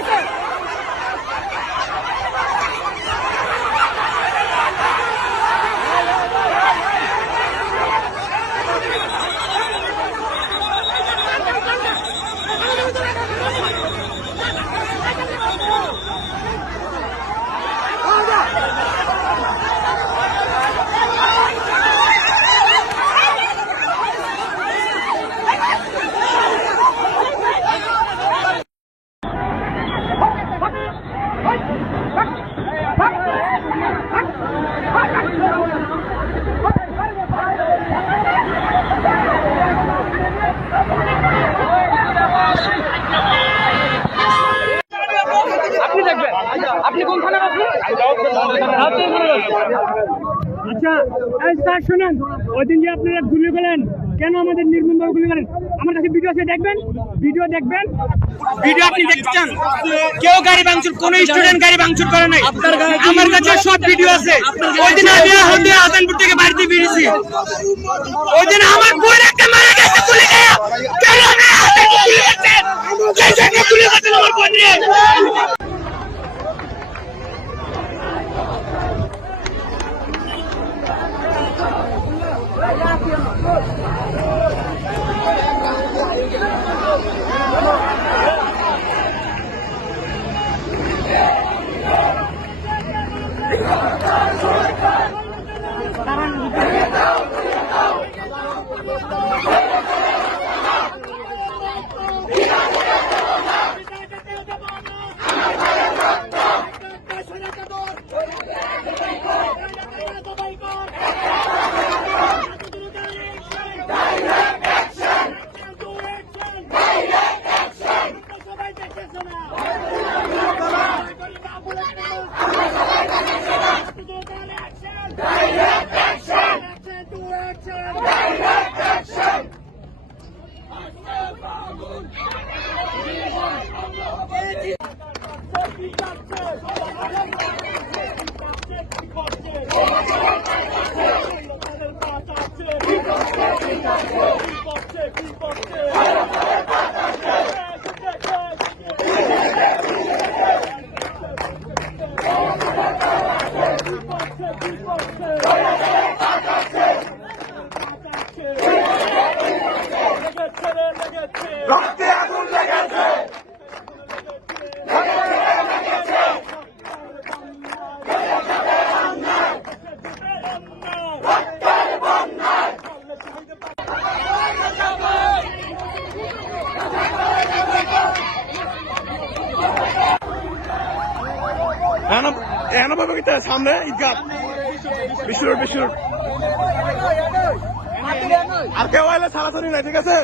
আপনি আচ্ছা স্যার শুনেন ওই দিন যে আপনারা গুলি করেন কেন আমাদের নির্মমভাবে গুলি করেন আমার কাছে ভিডিও আছে দেখবেন? ভিডিও দেখবেন? ভিডিও আপনি দেখছেন? কেউ গাড়ি ভাঙচুর কোন স্টুডেন্ট গাড়ি ভাঙচুর করে নাই। আমার কাছে সব ভিডিও আছে। ওই দিন আমি হতে হাসানপুর থেকে বাড়িতে বেরিয়েছি। ওই দিন আমার বোন একটা মারা গেছে গুলি খেয়ে। কেন আমি হাসানপুর গুলি খেয়েছেন কে জন্য গুলি খেয়েছেন আমার বোন এখানে পাবে কিতা সামনে, ঈদগাহ। বিশ্ব রোড বিশ্ব রোড আর কেউ এলে সারাসারি নাই, ঠিক আছে?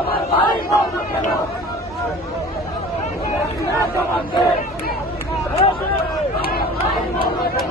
আমার ভাই বন্ধ কেন জবাব দে আমার ভাই বন্ধ কেন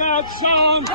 হ্যালো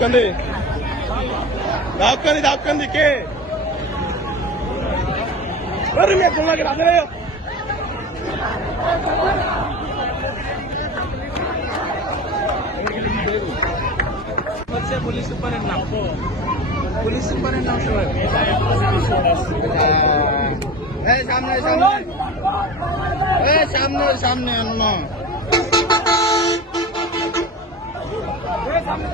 దాక్కండి దాక్కండి దాక్కండి కే మరి మీ పిల్లకి అదే పోలీస్ సూపరింటెండెంట్ నాకు పోలీస్ సూపరింటెండెంట్ అవసరం సామనే సామనే సామనే అన్నా সামনে